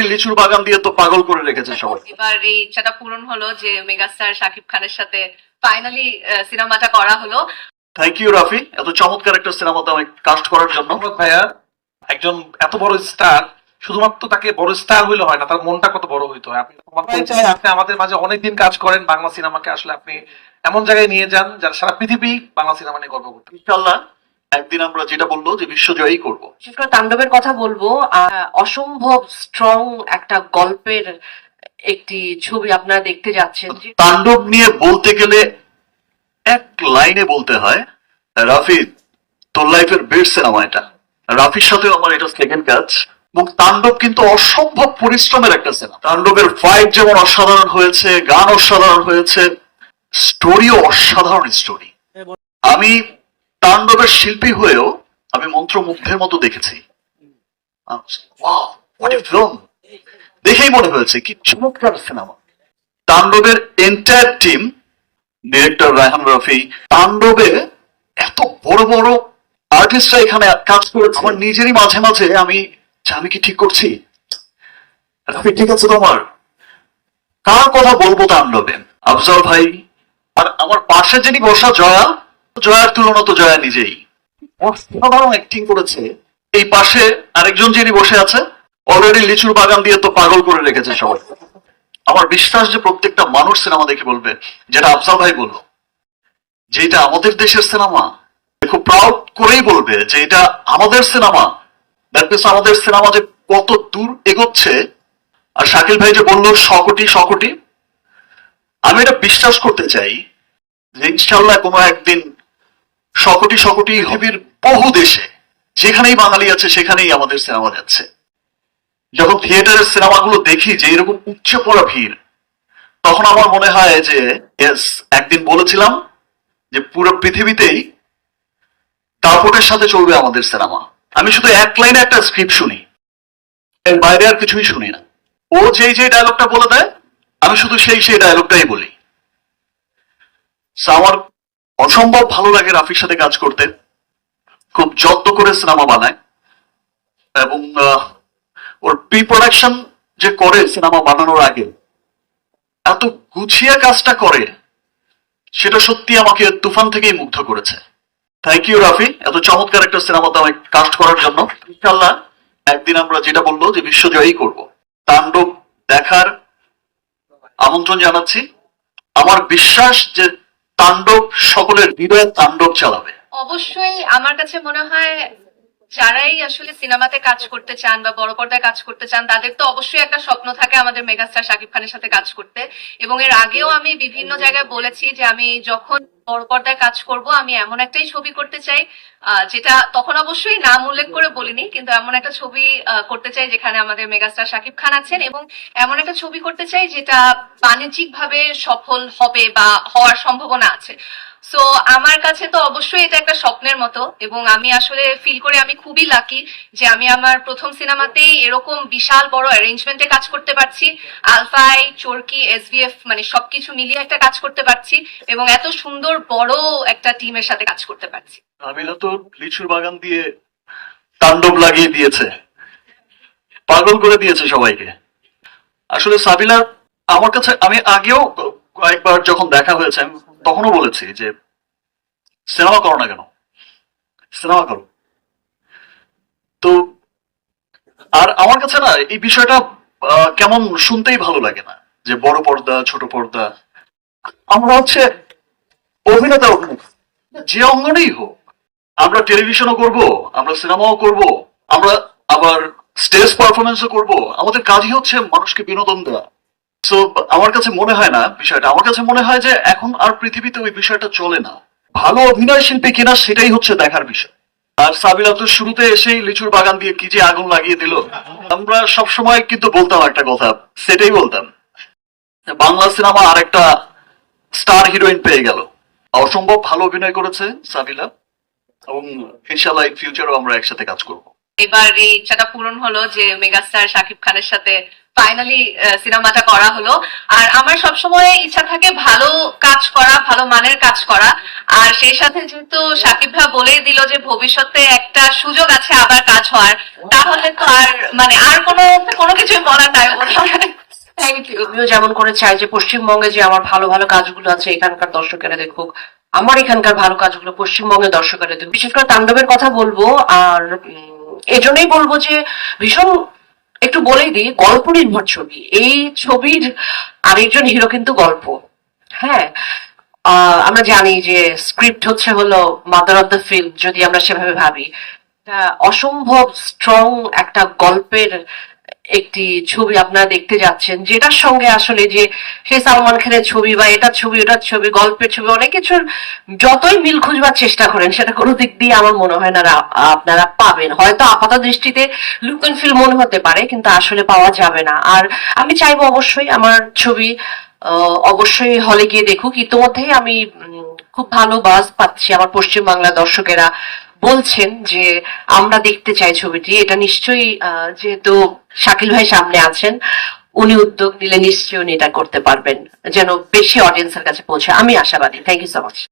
Already লিচুর বাগান দিয়ে তো পাগল করে রেখেছে সবাই। এবার এই ইচ্ছাটা পূরণ হলো যে মেগাস্টার শাকিব খানের সাথে ফাইনালি সিনেমাটা করা হলো। Thank you Rafi. এত চমৎকার একটা সিনেমাতে আমি কাস্ট করার জন্য। ভাইয়া। একজন এত বড় স্টার শুধুমাত্র তাকে বড় স্টার হইলে হয় না তার মনটা কত বড় হইতো হয়। আপনি চাই আপনি আমাদের মাঝে অনেকদিন কাজ করেন বাংলা সিনেমাকে আসলে আপনি এমন জায়গায় নিয়ে যান যার সারা পৃথিবী বাংলা সিনেমা নিয়ে গর্ব করতে ইনশাল্লাহ একদিন আমরা যেটা বলব যে বিশ্বজয়ী করব। বিশেষ করে তাণ্ডবের কথা বলব অসম্ভব স্ট্রং একটা গল্পের একটি ছবি আপনারা দেখতে যাচ্ছেন। তাণ্ডব নিয়ে বলতে গেলে এক লাইনে বলতে হয় রাফি তোর লাইফের বেস্ট সিনেমা এটা। রাফির সাথেও আমার এটা সেকেন্ড কাজ এবং তাণ্ডব কিন্তু অসম্ভব পরিশ্রমের একটা সিনেমা তাণ্ডবের ফাইট যেমন অসাধারণ হয়েছে গান অসাধারণ হয়েছে স্টোরিও অসাধারণ স্টোরি আমি তাণ্ডবের শিল্পী হয়েও আমি মন্ত্রমুগ্ধের মতো দেখেছি! দেখেই মনে হয়েছে, কি চমৎকার সিনেমা তাণ্ডবের entire team director Raihan Rafi, তাণ্ডবে এত বড় বড় আর্টিস্টরা এখানে কাজ করেছে। আমার নিজেরই মাঝে মাঝে আমি আমি কি ঠিক করছি? রাফি, ঠিক আছে তোমার কার কথা বলব তাণ্ডবে? আফজল ভাই, আর আমার পাশে যিনি বসা জয়া জয়ার তুলনা তো জয়া নিজেই। অসাধারণ অ্যাক্টিং করেছে। এই পাশে আরেকজন যিনি বসে আছে অলরেডি লিচুর বাগান দিয়ে তো পাগল করে রেখেছে সবাই। আমার বিশ্বাস যে প্রত্যেকটা মানুষ সিনেমা দেখে বলবে, যেটা আফজাল ভাই বলল, যে এটা আমাদের দেশের সিনেমা খুব প্রাউড করেই বলবে যে এটা আমাদের সিনেমা। দ্যাট মিনস আমাদের সিনেমা যে কত দূর এগোচ্ছে, আর শাকিল ভাই যে বলল, শকটি শকটি, আমি এটা বিশ্বাস করতে চাই যে ইনশাল্লাহ কোনো একদিন শকটি শকটি পৃথিবীর বহু দেশে, যেখানেই বাঙালি আছে, সেখানেই আমাদের সিনেমা যাচ্ছে। যখন থিয়েটারের সিনেমাগুলো দেখি যে এরকম উচ্চ পড়া ভিড়, তখন আমার মনে হয় যে এস একদিন বলেছিলাম যে পুরো পৃথিবীতেই দাপটের সাথে চলবে আমাদের সিনেমা। আমি শুধু এক লাইনে একটা স্ক্রিপ্ট শুনি। এর বাইরে আর কিছুই শুনি না। ও যেই যে ডায়লগটা বলে দেয়, আমি শুধু সেই সেই ডায়লগটাই বলি। আমার অসম্ভব ভালো লাগে রাফির সাথে কাজ করতে। খুব যত্ন করে সিনেমা বানায়। এবং ওর প্রি প্রোডাকশন যে করে সিনেমা বানানোর আগে, এত গুছিয়ে কাজটা করে, সেটা সত্যি আমাকে তুফান থেকেই মুগ্ধ করেছে। Thank you Rafi. এত চমৎকার একটা সিনেমাতে আমি কাস্ট করার জন্য। ইনশাল্লাহ একদিন আমরা যেটা বলব যে বিশ্বজয়ী করব। তাণ্ডব দেখার আমন্ত্রণ জানাচ্ছি। আমার বিশ্বাস যে তাণ্ডব সকলের হৃদয়ে তাণ্ডব চালাবে। অবশ্যই আমার কাছে মনে হয় যারাই আসলে সিনেমাতে কাজ করতে চান বা বড় পর্দায় কাজ করতে চান, তাদের তো অবশ্যই একটা স্বপ্ন থাকে আমাদের মেগাস্টার শাকিব খানের সাথে কাজ করতে। এবং এর আগেও আমি বিভিন্ন জায়গায় বলেছি যে আমি যখন বড় পর্দায় কাজ করব, আমি এমন একটাই ছবি করতে চাই যেটা তখন অবশ্যই নাম উল্লেখ করে বলিনি, কিন্তু এমন একটা ছবি করতে চাই যেখানে আমাদের মেগাস্টার শাকিব খান আছেন এবং এমন একটা ছবি করতে চাই যেটা বাণিজ্যিকভাবে সফল হবে বা হওয়ার সম্ভাবনা আছে। সো আমার কাছে তো অবশ্যই এটা একটা স্বপ্নের মতো এবং আমি আসলে ফিল করে আমি খুবই লাকি যে আমি আমার প্রথম সিনেমাতেই এরকম বিশাল বড় অ্যারেঞ্জমেন্টে কাজ করতে পারছি। আলফাই চরকি এসবিএফ মানে সবকিছু মিলিয়ে একটা কাজ করতে পারছি এবং এত সুন্দর বড় একটা টিমের সাথে কাজ করতে পারছি। আমিনা তো লিচুর বাগান দিয়ে তাণ্ডব লাগিয়ে দিয়েছে। পাগল করে দিয়েছে সবাইকে। আসলে সাবিলা, আমার কাছে, আমি আগেও কয়েকবার যখন দেখা হয়েছে তখনও বলেছি যে, সিনেমা করো না কেন? সিনেমা করো। তো, আর আমার কাছে না, এই বিষয়টা কেমন শুনতেই ভালো লাগে না, যে বড় পর্দা, ছোট পর্দা। আমরা হচ্ছে অভিনেতা যে অঙ্গনেই হোক, আমরা টেলিভিশনও করব, আমরা সিনেমাও করব, আমরা আবার স্টেজ পারফরমেন্সও করব। আমাদের কাজই হচ্ছে মানুষকে বিনোদন দেওয়া। সো আমার কাছে মনে হয় না বিষয়টা। আমার কাছে মনে হয় যে এখন আর পৃথিবীতে ওই বিষয়টা চলে না। ভালো অভিনয় শিল্পী কিনা সেটাই হচ্ছে দেখার বিষয়। আর সাবিলা তো শুরুতে এসেই লিচুর বাগান দিয়ে কি যে আগুন লাগিয়ে দিল, আমরা সব সময় কিন্তু বলতাম একটা কথা, সেটাই বলতাম। বাংলা সিনেমা আরেকটা স্টার হিরোইন পেয়ে গেল। অসম্ভব ভালো অভিনয় করেছে সাবিলা এবং ইনশাল্লাহ ইন ফিউচারও আমরা একসাথে কাজ করব। এবার এই ইচ্ছাটা পূরণ হলো যে মেগাস্টার শাকিব খানের সাথে ফাইনালি সিনেমাটা করা হলো। আর আমার সবসময় ইচ্ছা থাকে ভালো কাজ করা, ভালো মানের কাজ করা। আর সেই সাথে যেহেতু সাকিব ভাই বলেই দিল যে ভবিষ্যতে একটা সুযোগ আছে আবার কাজ হওয়ার, তাহলে তো আর মানে আর কোনো কোনো কিছুই বলার নাই আমিও যেমন করে চাই যে পশ্চিমবঙ্গে যে আমার ভালো ভালো কাজগুলো আছে, এখানকার দর্শকেরা দেখুক, আমার এখানকার ভালো কাজগুলো পশ্চিমবঙ্গের দর্শকেরা দেখুক। বিশেষ করে তাণ্ডবের কথা বলব, আর এজন্যই বলব যে ভীষণ একটু বলে দিই গল্প নির্ভর ছবি। এই ছবির আরেকজন হিরো কিন্তু গল্প। হ্যাঁ আমরা জানি যে স্ক্রিপ্ট হচ্ছে হলো মাদার অফ দ্য ফিল্ম যদি আমরা সেভাবে ভাবি। অসম্ভব স্ট্রং একটা গল্পের একটি ছবি আপনারা দেখতে যাচ্ছেন, যেটার সঙ্গে আসলে যে সে সালমান খানের ছবি বা এটার ছবি, ওটার ছবি, গল্পের ছবি, অনেক কিছুর যতই মিল খুঁজবার চেষ্টা করেন, সেটা কোনো দিক দিয়ে আমার মনে হয় না আপনারা পাবেন। হয়তো আপাত দৃষ্টিতে লুক অ্যান্ড ফিল মনে হতে পারে, কিন্তু আসলে পাওয়া যাবে না। আর আমি চাইব অবশ্যই আমার ছবি অবশ্যই হলে গিয়ে দেখুক। ইতিমধ্যেই আমি খুব ভালো বাস পাচ্ছি আমার পশ্চিমবাংলা দর্শকেরা। বলছেন যে আমরা দেখতে চাই ছবিটি। এটা নিশ্চয়ই যেহেতু শাকিল ভাই সামনে আছেন, উনি উদ্যোগ নিলে নিশ্চয়ই উনি এটা করতে পারবেন। যেন বেশি অডিয়েন্সের কাছে পৌঁছে আমি আশাবাদী। Thank you so much